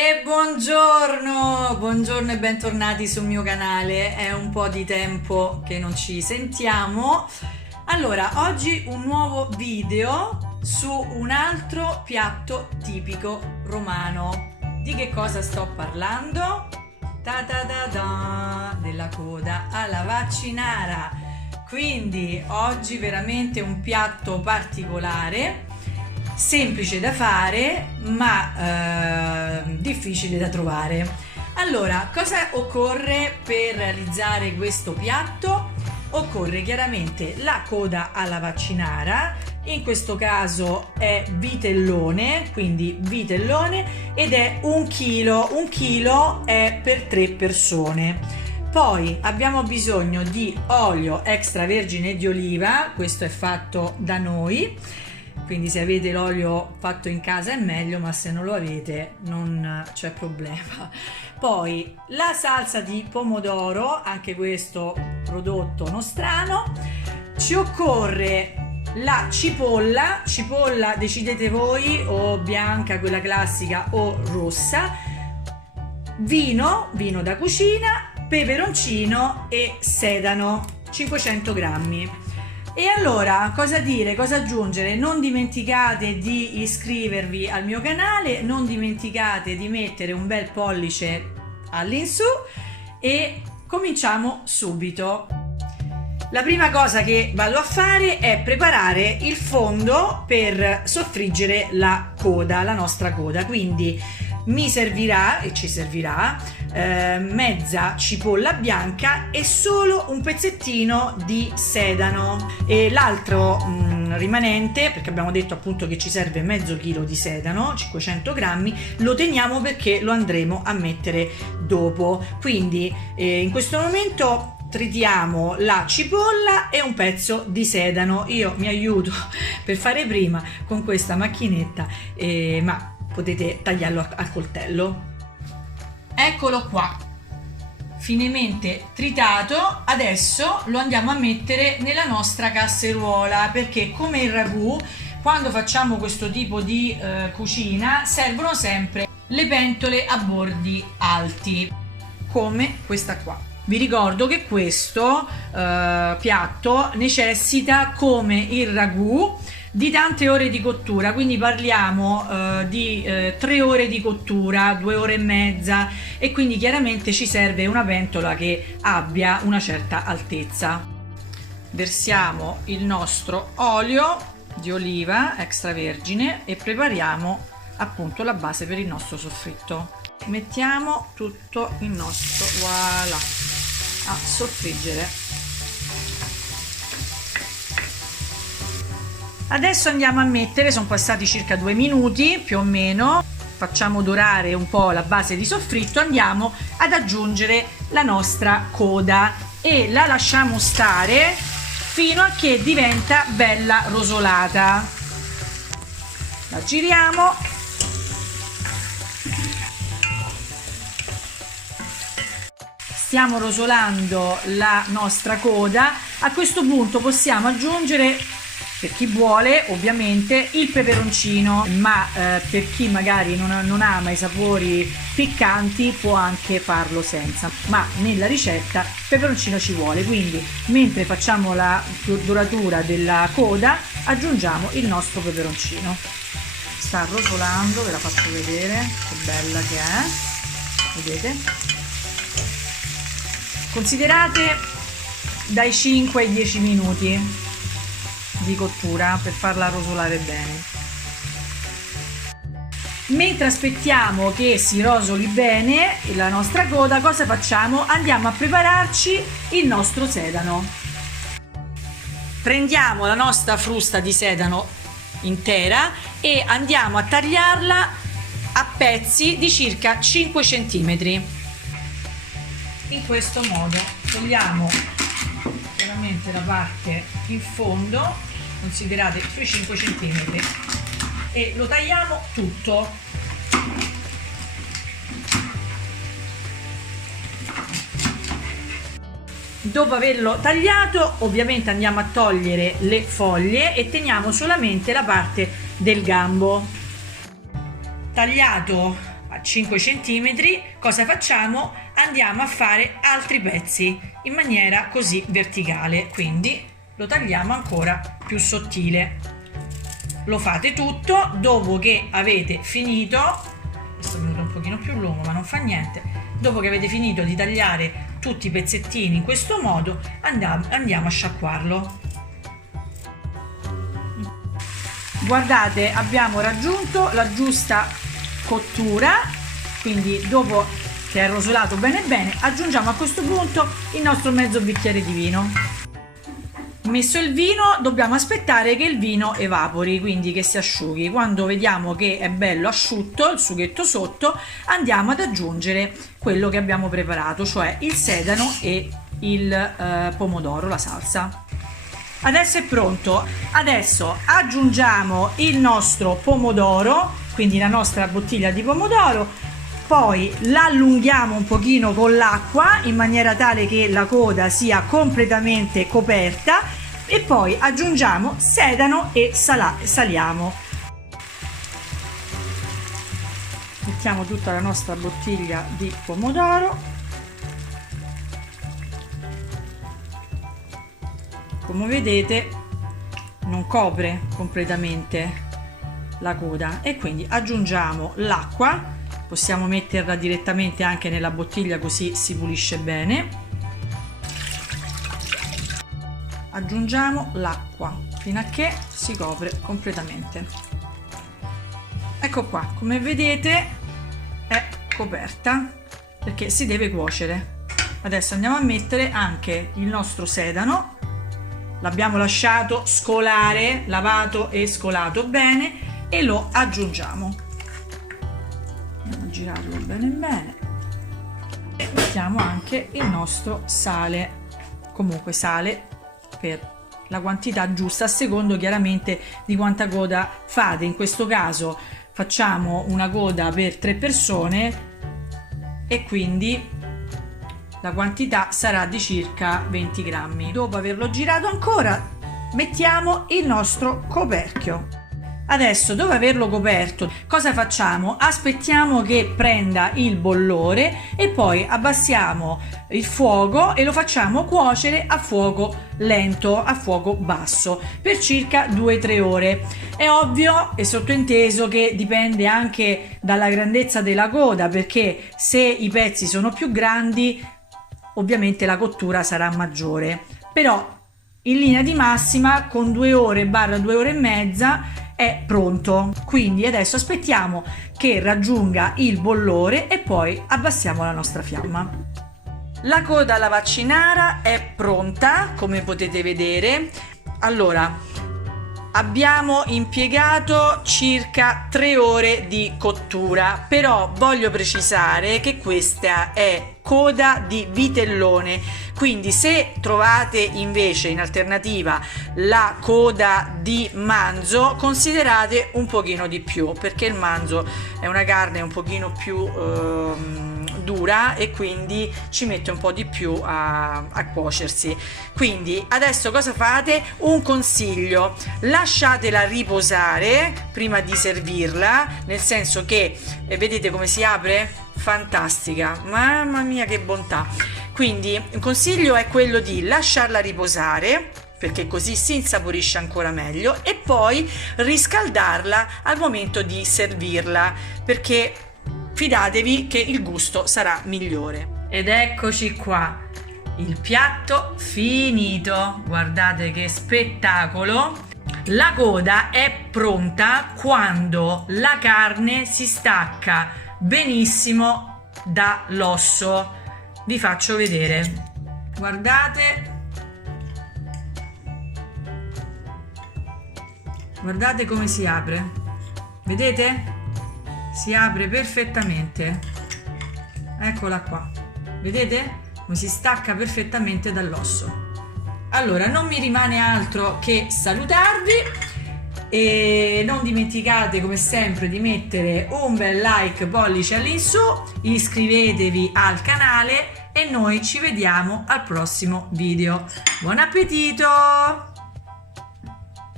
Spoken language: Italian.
E buongiorno, buongiorno e bentornati sul mio canale. È un po' di tempo che non ci sentiamo. Allora, oggi un nuovo video su un altro piatto tipico romano. Di che cosa sto parlando? Ta ta ta ta, della coda alla vaccinara. Quindi oggi veramente un piatto particolare, semplice da fare ma difficile da trovare. Allora, cosa occorre per realizzare questo piatto? Occorre chiaramente la coda alla vaccinara, in questo caso è vitellone, quindi vitellone, ed è 1 chilo. 1 chilo è per 3 persone. Poi abbiamo bisogno di olio extravergine di oliva, questo è fatto da noi, quindi se avete l'olio fatto in casa è meglio, ma se non lo avete non c'è problema. Poi la salsa di pomodoro, anche questo prodotto nostrano. Ci occorre la cipolla decidete voi, o bianca, quella classica, o rossa, vino da cucina, peperoncino e sedano 500 grammi. E allora, cosa dire, cosa aggiungere? Non dimenticate di iscrivervi al mio canale, non dimenticate di mettere un bel pollice all'insù e cominciamo subito. La prima cosa che vado a fare è preparare il fondo per soffriggere la coda, la nostra coda. Quindi mi servirà e ci servirà mezza cipolla bianca e solo un pezzettino di sedano, e l'altro rimanente, perché abbiamo detto appunto che ci serve mezzo chilo di sedano, 500 grammi, lo teniamo perché lo andremo a mettere dopo. Quindi in questo momento tritiamo la cipolla e un pezzo di sedano. Io mi aiuto per fare prima con questa macchinetta, ma potete tagliarlo a coltello. Eccolo qua, finemente tritato. Adesso lo andiamo a mettere nella nostra casseruola, perché come il ragù, quando facciamo questo tipo di cucina, servono sempre le pentole a bordi alti, come questa qua. Vi ricordo che questo piatto necessita, come il ragù, di tante ore di cottura, quindi parliamo di 3 ore di cottura, 2 ore e mezza, e quindi chiaramente ci serve una pentola che abbia una certa altezza. Versiamo il nostro olio di oliva extravergine e prepariamo appunto la base per il nostro soffritto. Mettiamo tutto il nostro, voilà, a soffriggere. Adesso andiamo a mettere, sono passati circa 2 minuti più o meno, facciamo dorare un po' la base di soffritto, andiamo ad aggiungere la nostra coda e la lasciamo stare fino a che diventa bella rosolata. La giriamo. Stiamo rosolando la nostra coda. A questo punto possiamo aggiungere, per chi vuole ovviamente, il peperoncino, ma per chi magari non ama i sapori piccanti può anche farlo senza, ma nella ricetta peperoncino ci vuole. Quindi mentre facciamo la doratura della coda aggiungiamo il nostro peperoncino. Sta rosolando, ve la faccio vedere che bella che è, vedete? Considerate dai 5 ai 10 minuti di cottura per farla rosolare bene. Mentre aspettiamo che si rosoli bene la nostra coda, cosa facciamo? Andiamo a prepararci il nostro sedano. Prendiamo la nostra frusta di sedano intera e andiamo a tagliarla a pezzi di circa 5 cm. In questo modo togliamo veramente la parte in fondo, considerate sui 5 cm, e lo tagliamo tutto. Dopo averlo tagliato, ovviamente andiamo a togliere le foglie e teniamo solamente la parte del gambo. Tagliato a 5 cm, cosa facciamo? Andiamo a fare altri pezzi in maniera così verticale, quindi lo tagliamo ancora più sottile. Lo fate tutto. Dopo che avete finito, questo è venuto un pochino più lungo ma non fa niente, dopo che avete finito di tagliare tutti i pezzettini in questo modo, andiamo a sciacquarlo. Guardate, abbiamo raggiunto la giusta cottura, quindi dopo che è rosolato bene bene, aggiungiamo a questo punto il nostro mezzo bicchiere di vino. Messo il vino, dobbiamo aspettare che il vino evapori, quindi che si asciughi. Quando vediamo che è bello asciutto, il sughetto sotto, andiamo ad aggiungere quello che abbiamo preparato, cioè il sedano e il pomodoro, la salsa. Adesso è pronto. Adesso aggiungiamo il nostro pomodoro, quindi la nostra bottiglia di pomodoro, poi l'allunghiamo un pochino con l'acqua in maniera tale che la coda sia completamente coperta e poi aggiungiamo sedano e saliamo. Mettiamo tutta la nostra bottiglia di pomodoro. Come vedete non copre completamente la coda e quindi aggiungiamo l'acqua. Possiamo metterla direttamente anche nella bottiglia, così si pulisce bene. Aggiungiamo l'acqua fino a che si copre completamente. Ecco qua, come vedete è coperta perché si deve cuocere. Adesso andiamo a mettere anche il nostro sedano. L'abbiamo lasciato scolare, lavato e scolato bene, e lo aggiungiamo. Andiamo a girarlo bene bene e mettiamo anche il nostro sale, comunque sale per la quantità giusta a secondo chiaramente di quanta coda fate. In questo caso facciamo una coda per 3 persone e quindi la quantità sarà di circa 20 grammi. Dopo averlo girato ancora mettiamo il nostro coperchio. Adesso, dopo averlo coperto, cosa facciamo? Aspettiamo che prenda il bollore e poi abbassiamo il fuoco e lo facciamo cuocere a fuoco lento, a fuoco basso, per circa 2-3 ore. È ovvio e sottointeso che dipende anche dalla grandezza della coda, perché se i pezzi sono più grandi, ovviamente la cottura sarà maggiore. Però in linea di massima con 2 ore / 2 ore e mezza è pronto. Quindi adesso aspettiamo che raggiunga il bollore e poi abbassiamo la nostra fiamma. La coda alla vaccinara è pronta, come potete vedere. Allora, abbiamo impiegato circa 3 ore di cottura, però voglio precisare che questa è coda di vitellone, quindi se trovate invece in alternativa la coda di manzo, considerate un pochino di più, perché il manzo è una carne un pochino più dura e quindi ci mette un po' di più a cuocersi. Quindi adesso cosa fate? Un consiglio: lasciatela riposare prima di servirla, nel senso che vedete come si apre? Fantastica, mamma mia che bontà. Quindi il consiglio è quello di lasciarla riposare, perché così si insaporisce ancora meglio, e poi riscaldarla al momento di servirla, perché fidatevi che il gusto sarà migliore. Ed eccoci qua, il piatto finito. Guardate che spettacolo. La coda è pronta quando la carne si stacca benissimo dall'osso. Vi faccio vedere. Guardate, guardate come si apre. Vedete? Si apre perfettamente. Eccola qua. Vedete? Come si stacca perfettamente dall'osso. Allora, non mi rimane altro che salutarvi. E non dimenticate come sempre di mettere un bel like, pollice all'insù, iscrivetevi al canale e noi ci vediamo al prossimo video. Buon appetito!